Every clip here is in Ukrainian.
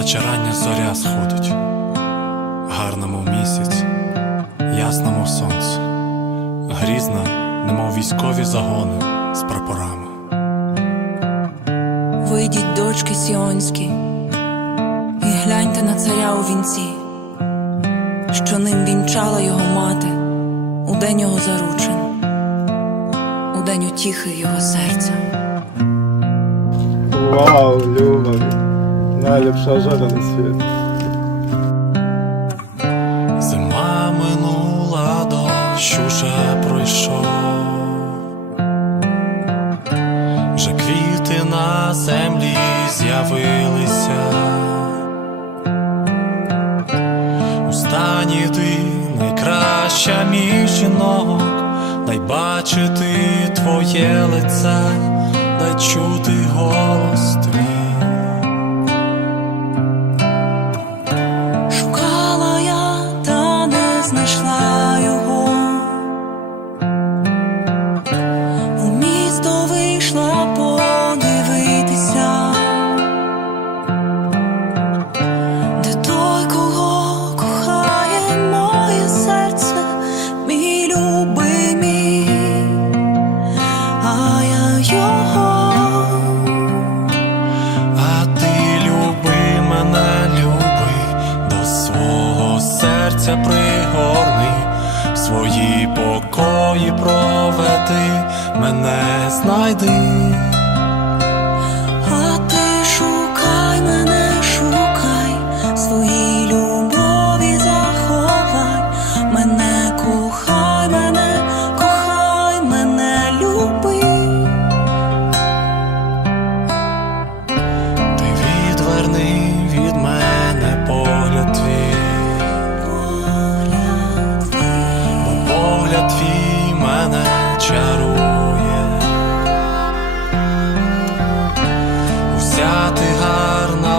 наче рання зоря сходить, гарному місяць, ясному сонце, грізна, немов військові загони з прапорами. Вийдіть, дочки сіонські, і гляньте на царя у вінці, що ним вінчала його мати у день його заручин, у день утіхи його серця. Вау, Люба, найліпша жена на світі. Зима минула, дощ уже пройшов. Вже квіти на землі з'явилися. У стані ти найкраща між жінок, дай бачити твоє лице, дай чути голос твій. Свої покої проведи, мене знайди.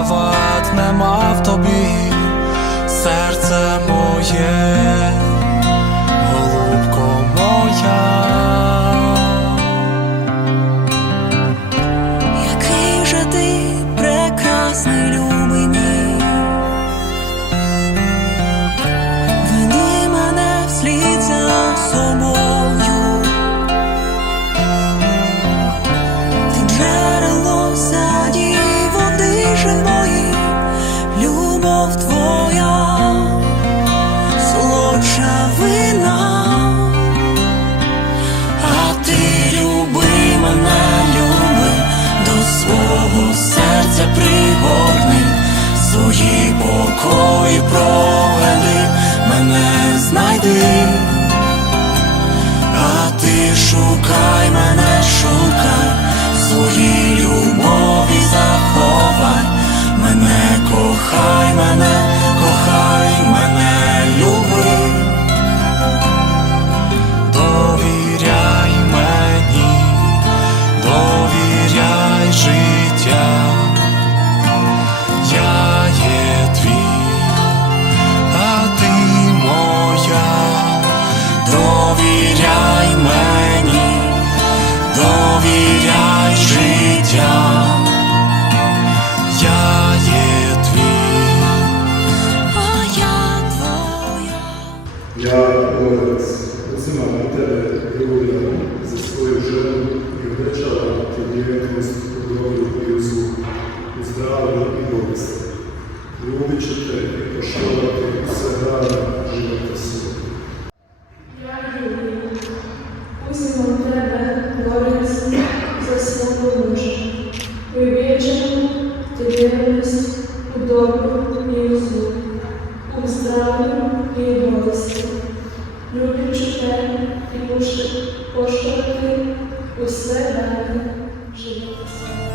Вад нема в тобі, серце моє, голубко моя. Шукай мене, шукай, свої Любичи те і поширати все гарне живота свого. Я люблю, тебе, гордість за свого мужа, вивічену ти вірність у добру і у злу, у здраву і у. Люблячи тебе і поширити усе дане живота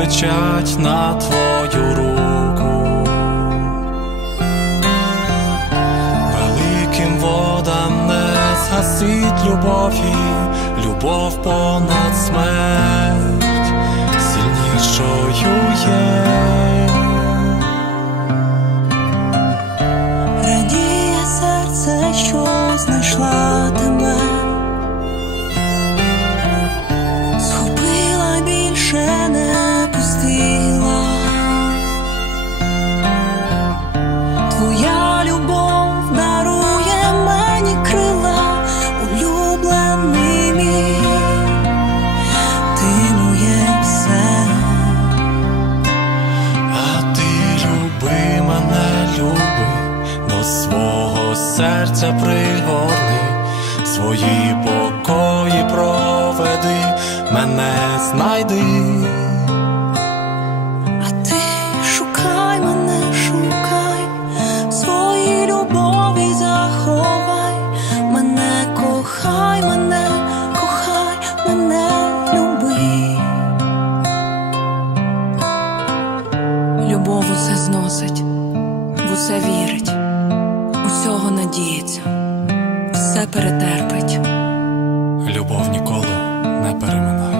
чекать на твою руку. Великим водам не згасить любові, любов понад смерть, серця пригорни, свої покої проведи, мене знайди. А ти шукай мене, шукай, в любові заховай, мене кохай, мене, кохай, мене люби. Любов усе зносить, в усе вірить, усього надіється, все перетерпить. Любов ніколи не переминає.